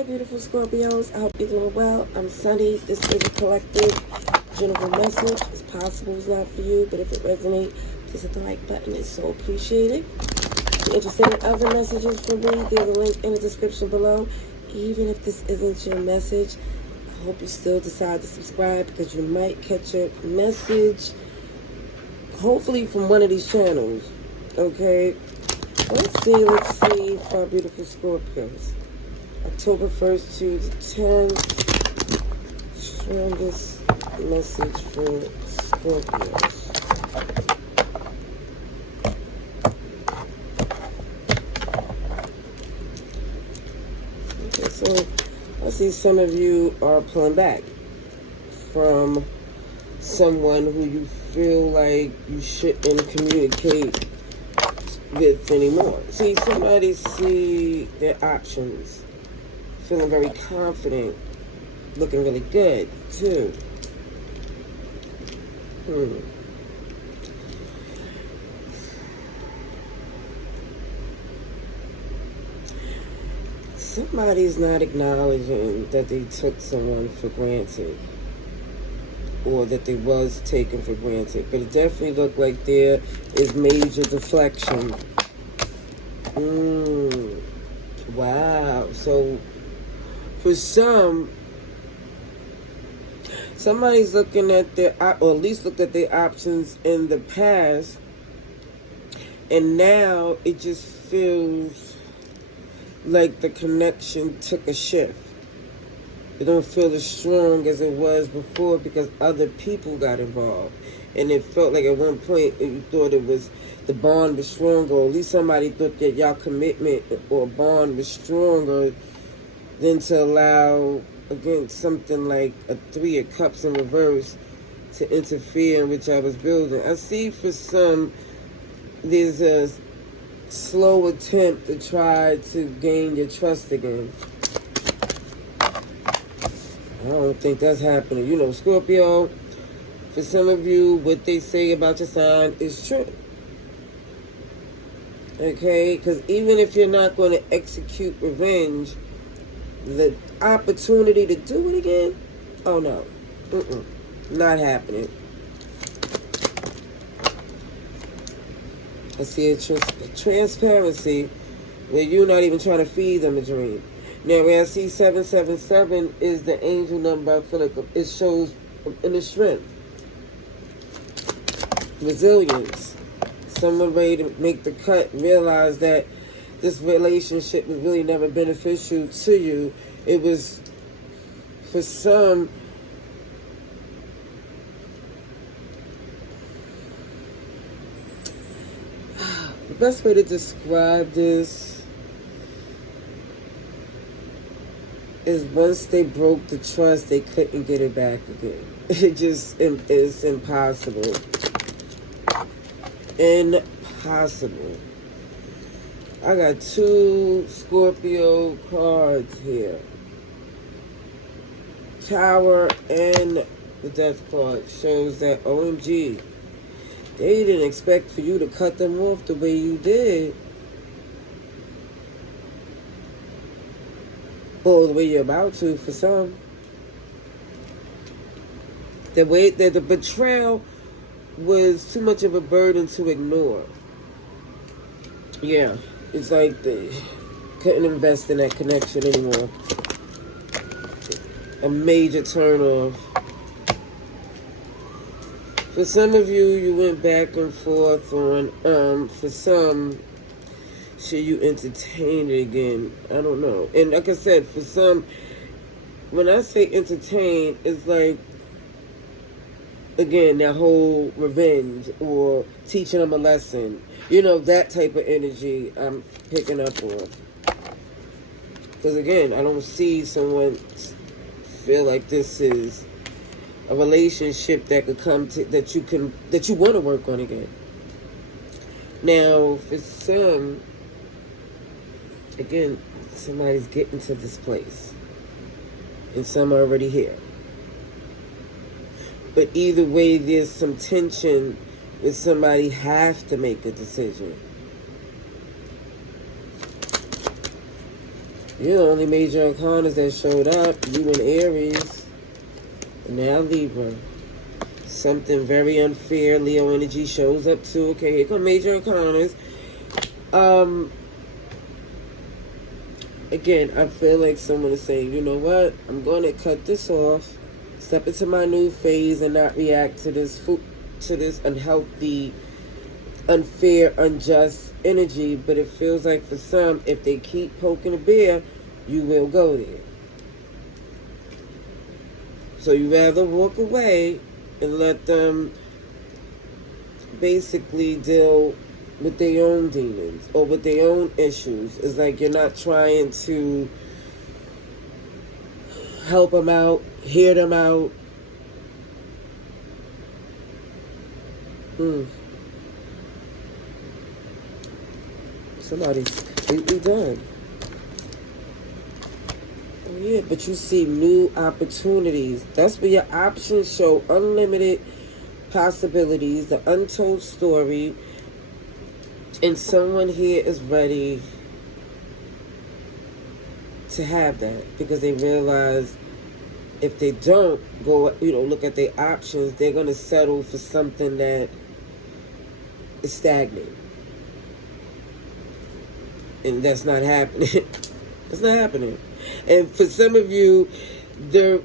Hi, beautiful Scorpios. I hope you're doing well. I'm Sunny. This is a collective general message. It's possible it's not for you, but if it resonates, please hit the like button. It's so appreciated. If you're interested in other messages from me, there's a link in the description below. Even if this isn't your message, I hope you still decide to subscribe because you might catch a message, hopefully from one of these channels. Okay? Let's see for our beautiful Scorpios. October 1st to the 10th. Strongest message for Scorpios. Okay, so I see some of you are pulling back from someone who you feel like you shouldn't communicate with anymore. See, somebody see their options. Feeling very confident, looking really good too. Somebody's not acknowledging that they took someone for granted, or that they was taken for granted, but it definitely looked like there is major deflection. Wow. So for somebody's looking at their, or at least looked at their options in the past, and now it just feels like the connection took a shift. It don't feel as strong as it was before because other people got involved. And it felt like at one point you thought it was, the bond was stronger, or at least somebody thought that y'all commitment or bond was stronger than to allow, again, something like a 3 of Cups in reverse to interfere in which I was building. I see for some, there's a slow attempt to try to gain your trust again. I don't think that's happening. You know, Scorpio, for some of you, what they say about your sign is true. Okay? Because even if you're not going to execute revenge, the opportunity to do it again, oh no. Not happening. I see a transparency where you're not even trying to feed them a dream. Now, when I see 777 is the angel number, I feel like it shows inner strength, resilience. Someone ready to make the cut, realize that this relationship was really never beneficial to you. It was, for some, the best way to describe this is once they broke the trust, they couldn't get it back again. It just is impossible. Impossible. I got 2 Scorpio cards here. Tower and the Death card shows that OMG, they didn't expect for you to cut them off the way you did. Or the way you're about to for some. The way that the betrayal was too much of a burden to ignore. Yeah. It's like they couldn't invest in that connection anymore. A major turn off. For some of you, you went back and forth on, for some, should you entertain it again? I don't know. And like I said, for some, when I say entertain, it's like, again, that whole revenge or teaching them a lesson. You know, that type of energy I'm picking up on. Because again, I don't see someone feel like this is a relationship that could come to, that you want to work on again. Now, for some, again, somebody's getting to this place. And some are already here. But either way, there's some tension with somebody have to make a decision. You're the only major arcanas that showed up. You in Aries. And now Libra. Something very unfair. Leo energy shows up too. Okay, here come major arcanas. Again, I feel like someone is saying, you know what? I'm going to cut this off. Step into my new phase and not react to this unhealthy, unfair, unjust energy. But it feels like for some, if they keep poking a bear, you will go there. So you rather walk away and let them basically deal with their own demons or with their own issues. It's like you're not trying to help them out, hear them out. Somebody's completely done. Oh yeah, but you see new opportunities. That's where your options show unlimited possibilities, the untold story. And someone here is ready to have that because they realize if they don't go, look at their options, they're going to settle for something that is stagnant. And that's not happening. It's not happening. And for some of you, the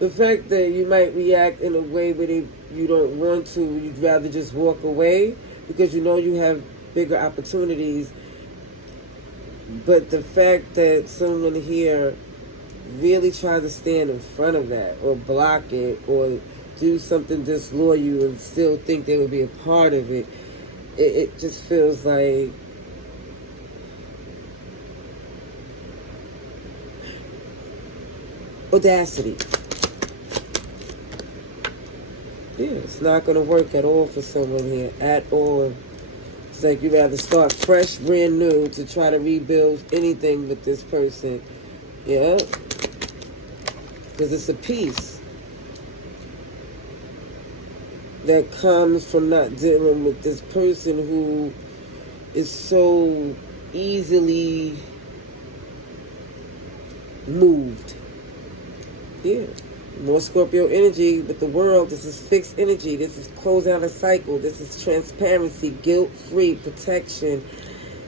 fact that you might react in a way where you don't want to, you'd rather just walk away because you have bigger opportunities. But the fact that someone here really tries to stand in front of that or block it or do something disloyal you and still think they would be a part of it, it just feels like audacity. Yeah, it's not going to work at all for someone here, at all. It's like you rather start fresh, brand new to try to rebuild anything with this person. Yeah? Because it's a peace that comes from not dealing with this person who is so easily moved. Yeah. More Scorpio energy with the world. This is fixed energy. This is close out a cycle. This is transparency, guilt-free, protection.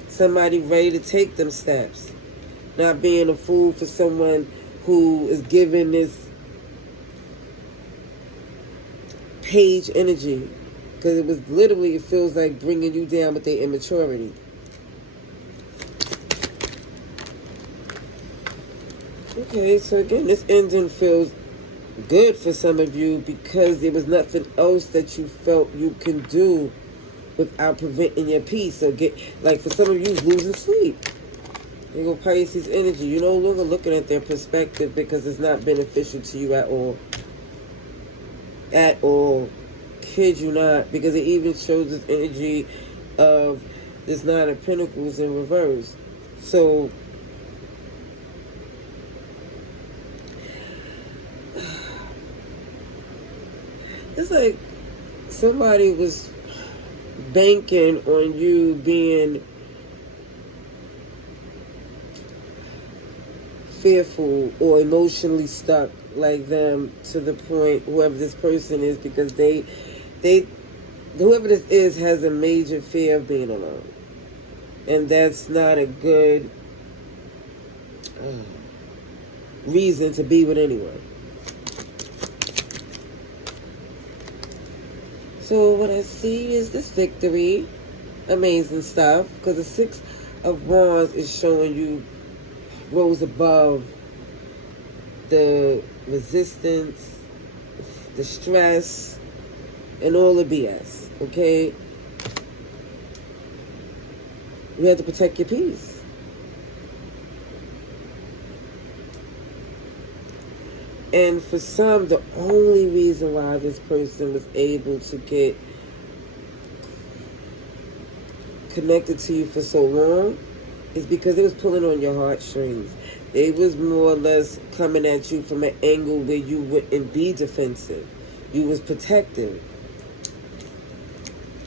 Somebody ready to take them steps. Not being a fool for someone who is giving this page energy. Because it feels like bringing you down with their immaturity. Okay, so again, this ending feels good for some of you because there was nothing else that you felt you can do without preventing your peace. So for some of you, losing sleep. There go Pisces energy. You're no longer looking at their perspective because it's not beneficial to you at all. At all. Kid you not. Because it even shows this energy of this Nine of Pentacles in reverse. So it's like somebody was banking on you being fearful or emotionally stuck like them to the point, whoever this person is, because whoever this is has a major fear of being alone. And that's not a good reason to be with anyone. So what I see is this victory. Amazing stuff. Because the Six of Wands is showing you rose above the resistance, the stress, and all the BS. Okay? You have to protect your peace. And for some, the only reason why this person was able to get connected to you for so long is because it was pulling on your heartstrings. It was more or less coming at you from an angle where you wouldn't be defensive. You was protective.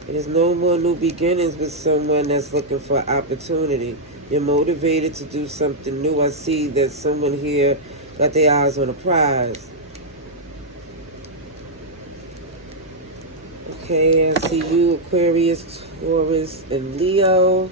There's no more new beginnings with someone that's looking for opportunity. You're motivated to do something new. I see that someone here got their eyes on a prize. Okay, I see you, Aquarius, Taurus, and Leo.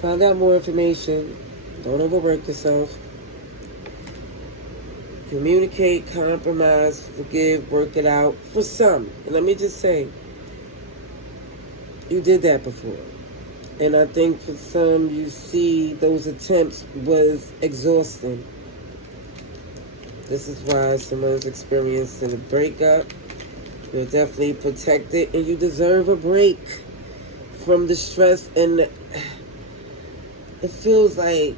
Find out more information. Don't overwork yourself. Communicate, compromise, forgive, work it out. For some, and let me just say, you did that before. And I think for some, you see those attempts was exhausting. This is why someone's experiencing a breakup. You're definitely protected, and you deserve a break from the stress. And it feels like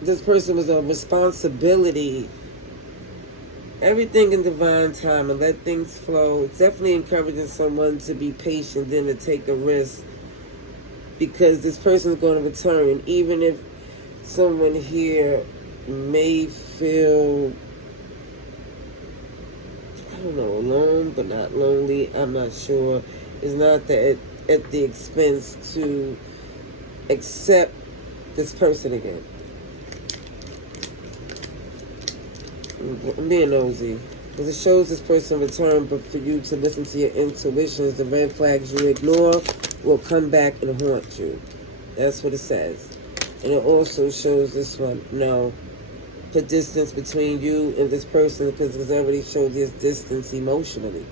this person was a responsibility. Everything in divine time, and let things flow. It's definitely encouraging someone to be patient and to take a risk, because this person is going to return. Even if someone here may feel, I don't know, alone but not lonely, I'm not sure. It's not that at the expense to accept this person again. I'm being nosy, because it shows this person return, but for you to listen to your intuitions, the red flags you ignore will come back and haunt you. That's what it says. And it also shows this one, no, put distance between you and this person, because it's already showed this distance emotionally.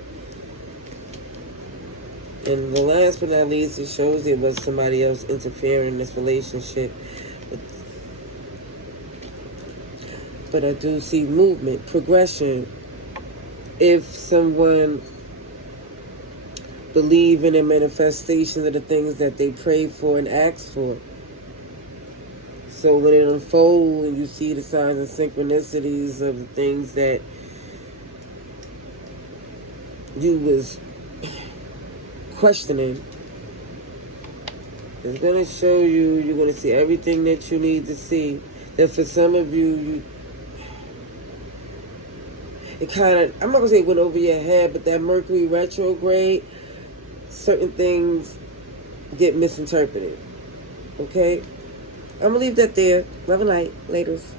And the last but not least, it shows there was somebody else interfering in this relationship. But I do see movement, progression. If someone believe in a manifestation of the things that they pray for and ask for. So when it unfolds and you see the signs and synchronicities of the things that you was questioning, it's going to show you, you're going to see everything that you need to see. That for some of you, it kind of, I'm not going to say it went over your head, but that Mercury retrograde, certain things get misinterpreted. Okay? I'm going to leave that there. Love and light. Laters.